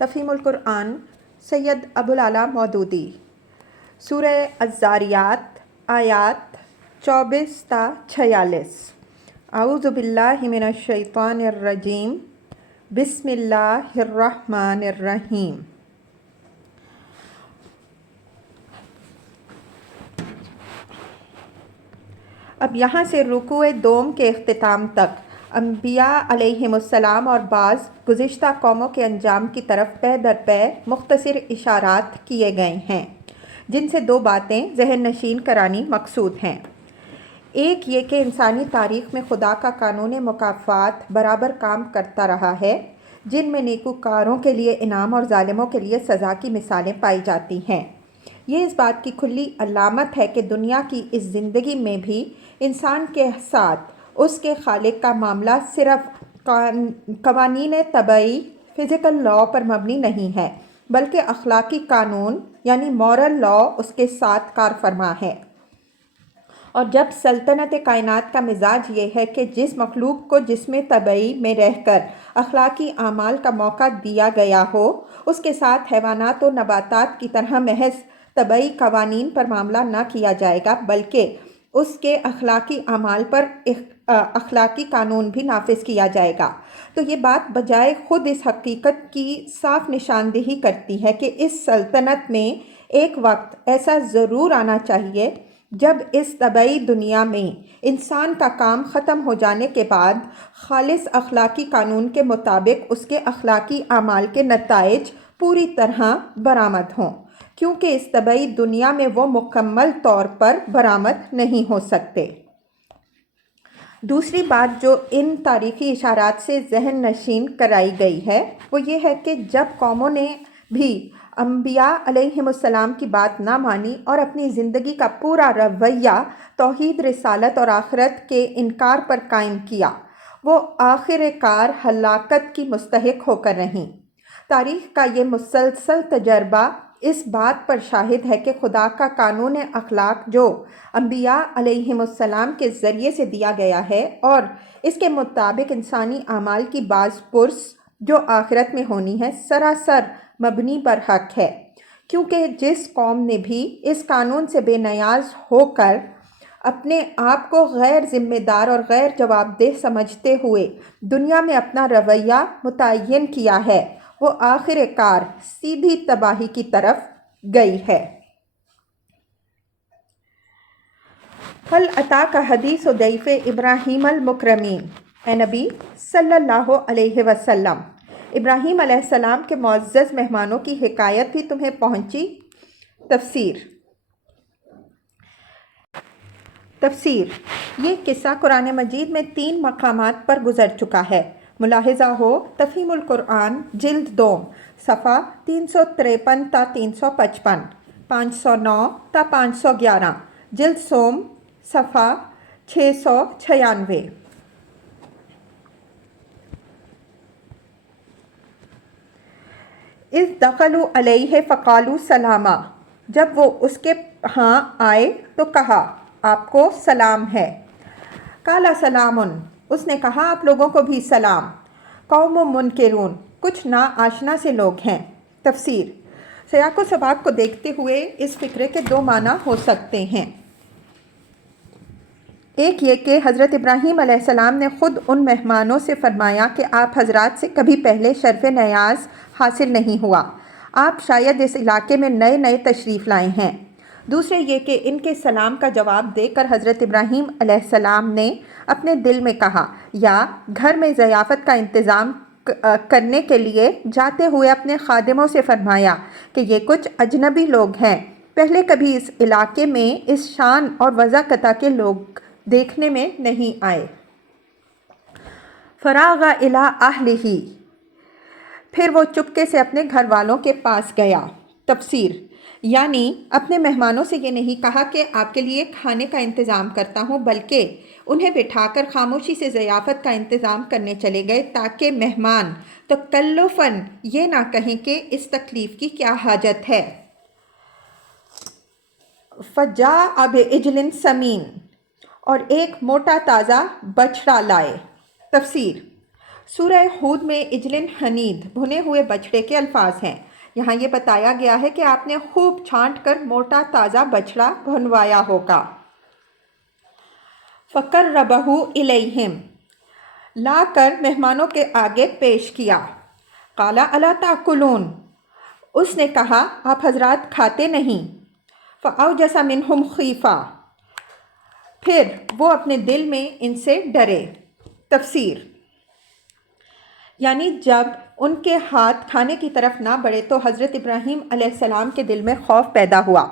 تفہیم القرآن سید ابوالعلا مودودی سورہ الذاریات آیات 24 تا 46۔ اعوذ باللہ من الشیطان الرجیم بسم اللہ الرحمن الرحیم۔ اب یہاں سے رکوع دوم کے اختتام تک انبیاء علیہم السلام اور بعض گزشتہ قوموں کے انجام کی طرف پے در پے مختصر اشارات کیے گئے ہیں، جن سے دو باتیں ذہن نشین کرانی مقصود ہیں۔ ایک یہ کہ انسانی تاریخ میں خدا کا قانون مکافات برابر کام کرتا رہا ہے، جن میں نیکوکاروں کے لیے انعام اور ظالموں کے لیے سزا کی مثالیں پائی جاتی ہیں۔ یہ اس بات کی کھلی علامت ہے کہ دنیا کی اس زندگی میں بھی انسان کے ساتھ اس کے خالق کا معاملہ صرف قوانین طبعی فزیکل لاء پر مبنی نہیں ہے، بلکہ اخلاقی قانون یعنی مورل لاء اس کے ساتھ کار فرما ہے۔ اور جب سلطنت کائنات کا مزاج یہ ہے کہ جس مخلوق کو جسم طبعی میں رہ کر اخلاقی اعمال کا موقع دیا گیا ہو، اس کے ساتھ حیوانات و نباتات کی طرح محض طبعی قوانین پر معاملہ نہ کیا جائے گا، بلکہ اس کے اخلاقی اعمال پر اخلاقی قانون بھی نافذ کیا جائے گا، تو یہ بات بجائے خود اس حقیقت کی صاف نشاندہی کرتی ہے کہ اس سلطنت میں ایک وقت ایسا ضرور آنا چاہیے جب اس طبعی دنیا میں انسان کا کام ختم ہو جانے کے بعد خالص اخلاقی قانون کے مطابق اس کے اخلاقی اعمال کے نتائج پوری طرح برآمد ہوں، کیونکہ اس طبعی دنیا میں وہ مکمل طور پر برآمد نہیں ہو سکتے۔ دوسری بات جو ان تاریخی اشارات سے ذہن نشین کرائی گئی ہے وہ یہ ہے کہ جب قوموں نے بھی انبیاء علیہم السلام کی بات نہ مانی اور اپنی زندگی کا پورا رویہ توحید، رسالت اور آخرت کے انکار پر قائم کیا، وہ آخر کار ہلاکت کی مستحق ہو کر رہیں۔ تاریخ کا یہ مسلسل تجربہ اس بات پر شاہد ہے کہ خدا کا قانون اخلاق جو انبیاء علیہم السلام کے ذریعے سے دیا گیا ہے اور اس کے مطابق انسانی اعمال کی باز پرس جو آخرت میں ہونی ہے، سراسر مبنی بر حق ہے، کیونکہ جس قوم نے بھی اس قانون سے بے نیاز ہو کر اپنے آپ کو غیر ذمہ دار اور غیر جواب دہ سمجھتے ہوئے دنیا میں اپنا رویہ متعین کیا ہے، وہ آخر کار سیدھی تباہی کی طرف گئی ہے۔ هل اتاک حدیث ضیف ابراہیم المکرمین۔ اے نبی صلی اللہ علیہ وسلم، ابراہیم علیہ السلام کے معزز مہمانوں کی حکایت بھی تمہیں پہنچی؟ تفسیر یہ قصہ قرآن مجید میں 3 مقامات پر گزر چکا ہے۔ ملاحظہ ہو تفہیم القرآن جلد دوم صفحہ 353 تا 355، 509 تا 511، جلد سوم صفحہ 696۔ اذ دخلوا علیہ فقالوا سلاما، جب وہ اس کے ہاں آئے تو کہا آپ کو سلام ہے۔ قال سلام، اس نے کہا آپ لوگوں کو بھی سلام۔ قوم منکرون، کچھ نا آشنا سے لوگ ہیں۔ تفسیر سیاق و سباق کو دیکھتے ہوئے اس فقرے کے 2 معنی ہو سکتے ہیں۔ ایک یہ کہ حضرت ابراہیم علیہ السلام نے خود ان مہمانوں سے فرمایا کہ آپ حضرات سے کبھی پہلے شرف نیاز حاصل نہیں ہوا، آپ شاید اس علاقے میں نئے تشریف لائے ہیں۔ دوسرے یہ کہ ان کے سلام کا جواب دے کر حضرت ابراہیم علیہ السلام نے اپنے دل میں کہا یا گھر میں ضیافت کا انتظام کرنے کے لیے جاتے ہوئے اپنے خادموں سے فرمایا کہ یہ کچھ اجنبی لوگ ہیں، پہلے کبھی اس علاقے میں اس شان اور وضاقتہ کے لوگ دیکھنے میں نہیں آئے۔ فراغ الی اہلہ، پھر وہ چپکے سے اپنے گھر والوں کے پاس گیا۔ تفسیر یعنی اپنے مہمانوں سے یہ نہیں کہا کہ آپ کے لیے کھانے کا انتظام کرتا ہوں، بلکہ انہیں بٹھا کر خاموشی سے ضیافت کا انتظام کرنے چلے گئے تاکہ مہمان تکلفاً یہ نہ کہیں کہ اس تکلیف کی کیا حاجت ہے۔ فجاء بعجل سمین، اور ایک موٹا تازہ بچھڑا لائے۔ تفسیر سورہ ہود میں اجلن حنید بھنے ہوئے بچڑے کے الفاظ ہیں۔ یہاں یہ بتایا گیا ہے کہ آپ نے خوب چھانٹ کر موٹا تازہ بچڑا بھنوایا ہوگا۔ فَقَرَّبَهُ إِلَيْهِمْ لا کر مہمانوں کے آگے پیش کیا۔ قَالَ أَلَا تَأْكُلُونَ اس نے کہا آپ حضرات کھاتے نہیں۔ فَأَوْجَسَ مِنْهُمْ خِیفَةً پھر وہ اپنے دل میں ان سے ڈرے۔ تفسیر یعنی جب ان کے ہاتھ کھانے کی طرف نہ بڑھے تو حضرت ابراہیم علیہ السلام کے دل میں خوف پیدا ہوا۔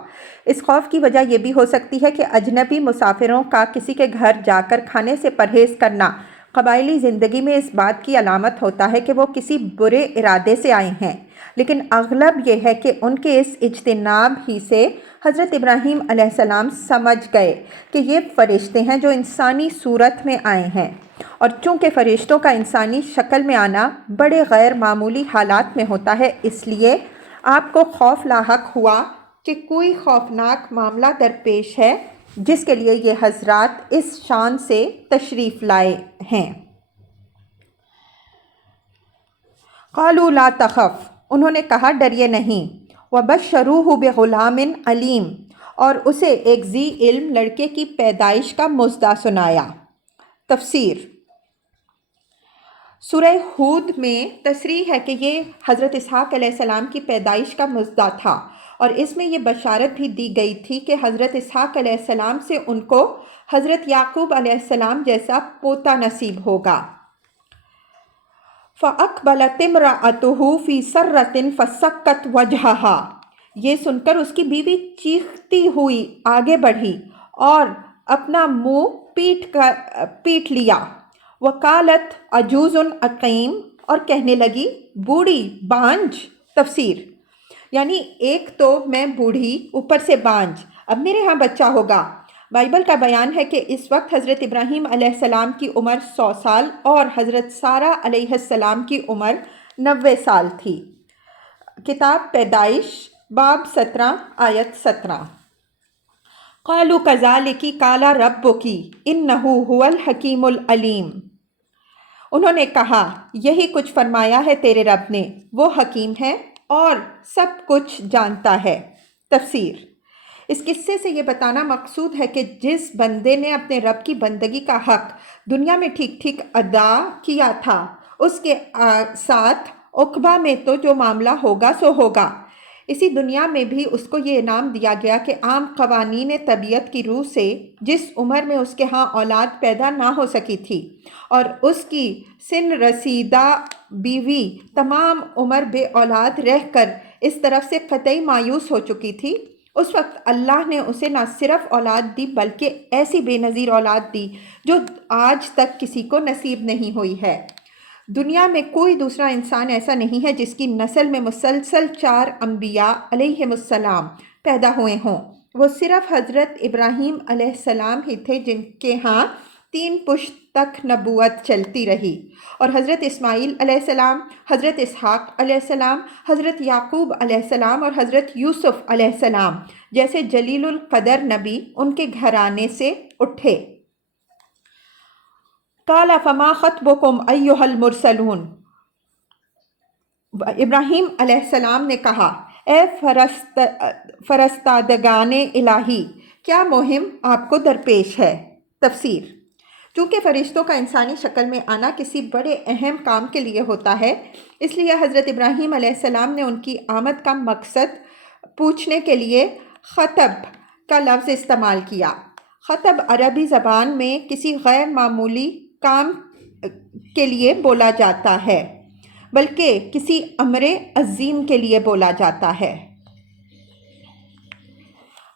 اس خوف کی وجہ یہ بھی ہو سکتی ہے کہ اجنبی مسافروں کا کسی کے گھر جا کر کھانے سے پرہیز کرنا قبائلی زندگی میں اس بات کی علامت ہوتا ہے کہ وہ کسی برے ارادے سے آئے ہیں، لیکن اغلب یہ ہے کہ ان کے اس اجتناب ہی سے حضرت ابراہیم علیہ السلام سمجھ گئے کہ یہ فرشتے ہیں جو انسانی صورت میں آئے ہیں، اور چونکہ فرشتوں کا انسانی شکل میں آنا بڑے غیر معمولی حالات میں ہوتا ہے، اس لیے آپ کو خوف لاحق ہوا کہ کوئی خوفناک معاملہ درپیش ہے جس کے لیے یہ حضرات اس شان سے تشریف لائے ہیں۔ قالوا لا تخف انہوں نے کہا ڈریے نہیں۔ وبشروہ بغلام علیم اور اسے ایک ذی علم لڑکے کی پیدائش کا مژدہ سنایا۔ تفسیر سورہ ہود میں تصریح ہے کہ یہ حضرت اسحاق علیہ السلام کی پیدائش کا مژدہ تھا، اور اس میں یہ بشارت بھی دی گئی تھی کہ حضرت اسحاق علیہ السلام سے ان کو حضرت یعقوب علیہ السلام جیسا پوتا نصیب ہوگا۔ فَأَقْبَلَتِ امْرَأَتُهُ فِي سَرَّةٍ فَسَكَّتْ وَجْهَهَا یہ سن کر اس کی بیوی چیختی ہوئی آگے بڑھی اور اپنا منہ پیٹ لیا۔ وَقَالَتْ عَجُوزٌ عَقِیمٌ اور کہنے لگی بوڑھی بانجھ۔ تفسیر یعنی ایک تو میں بوڑھی اوپر سے بانجھ، اب میرے ہاں بچہ ہوگا۔ بائبل کا بیان ہے کہ اس وقت حضرت ابراہیم علیہ السلام کی عمر 100 سال اور حضرت سارہ علیہ السلام کی عمر 90 سال تھی۔ کتاب پیدائش باب 17 آیت 17۔ قالوا کذالک قال ربک انہ هو الحکیم العلیم انہوں نے کہا یہی کچھ فرمایا ہے تیرے رب نے، وہ حکیم ہے اور سب کچھ جانتا ہے۔ تفسیر اس قصے سے یہ بتانا مقصود ہے کہ جس بندے نے اپنے رب کی بندگی کا حق دنیا میں ٹھیک ٹھیک ادا کیا تھا، اس کے ساتھ عقبہ میں تو جو معاملہ ہوگا سو ہوگا۔ اسی دنیا میں بھی اس کو یہ انعام دیا گیا کہ عام قوانین طبیعت کی روح سے جس عمر میں اس کے ہاں اولاد پیدا نہ ہو سکی تھی اور اس کی سن رسیدہ بیوی تمام عمر بے اولاد رہ کر اس طرف سے قطعی مایوس ہو چکی تھی، اس وقت اللہ نے اسے نہ صرف اولاد دی بلکہ ایسی بے نظیر اولاد دی جو آج تک کسی کو نصیب نہیں ہوئی ہے۔ دنیا میں کوئی دوسرا انسان ایسا نہیں ہے جس کی نسل میں مسلسل 4 انبیاء علیہم السلام پیدا ہوئے ہوں۔ وہ صرف حضرت ابراہیم علیہ السلام ہی تھے جن کے ہاں 3 پشت تک نبوت چلتی رہی، اور حضرت اسماعیل علیہ السلام، حضرت اسحاق علیہ السلام، حضرت یعقوب علیہ السلام اور حضرت یوسف علیہ السلام جیسے جلیل القدر نبی ان کے گھرانے سے اٹھے۔ قال فما خطبکم ایھا المرسلون ابراہیم علیہ السلام نے کہا اے فرستادگان الہی، کیا مہم آپ کو درپیش ہے؟ تفسیر چونکہ فرشتوں کا انسانی شکل میں آنا کسی بڑے اہم کام کے لیے ہوتا ہے، اس لیے حضرت ابراہیم علیہ السلام نے ان کی آمد کا مقصد پوچھنے کے لیے خطب کا لفظ استعمال کیا۔ خطب عربی زبان میں کسی غیر معمولی کام کے لیے بولا جاتا ہے، بلکہ کسی امر عظیم کے لیے بولا جاتا ہے۔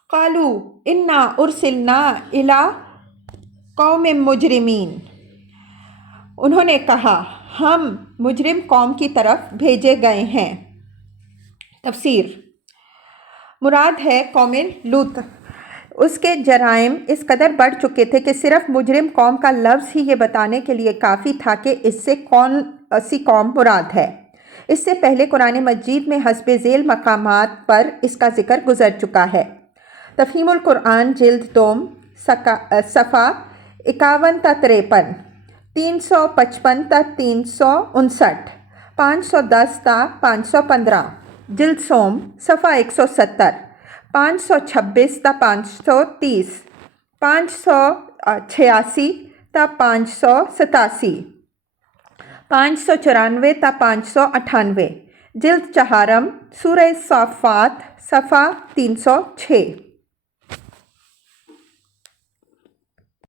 قالوا انا ارسلنا الی قوم مجرمین انہوں نے کہا ہم مجرم قوم کی طرف بھیجے گئے ہیں۔ تفسیر مراد ہے قوم لوط۔ اس کے جرائم اس قدر بڑھ چکے تھے کہ صرف مجرم قوم کا لفظ ہی یہ بتانے کے لیے کافی تھا کہ اس سے کون سی قوم مراد ہے۔ اس سے پہلے قرآن مجید میں حسب ذیل مقامات پر اس کا ذکر گزر چکا ہے۔ تفہیم القرآن جلد 2 صفحہ 51 تا 53۔ 355 تا 359 510 تا 515 جلد سوم صفحہ 170 526 تا 530 586 تا 587 594 تا 598 جلد چہارم سورہ صافات صفحہ 306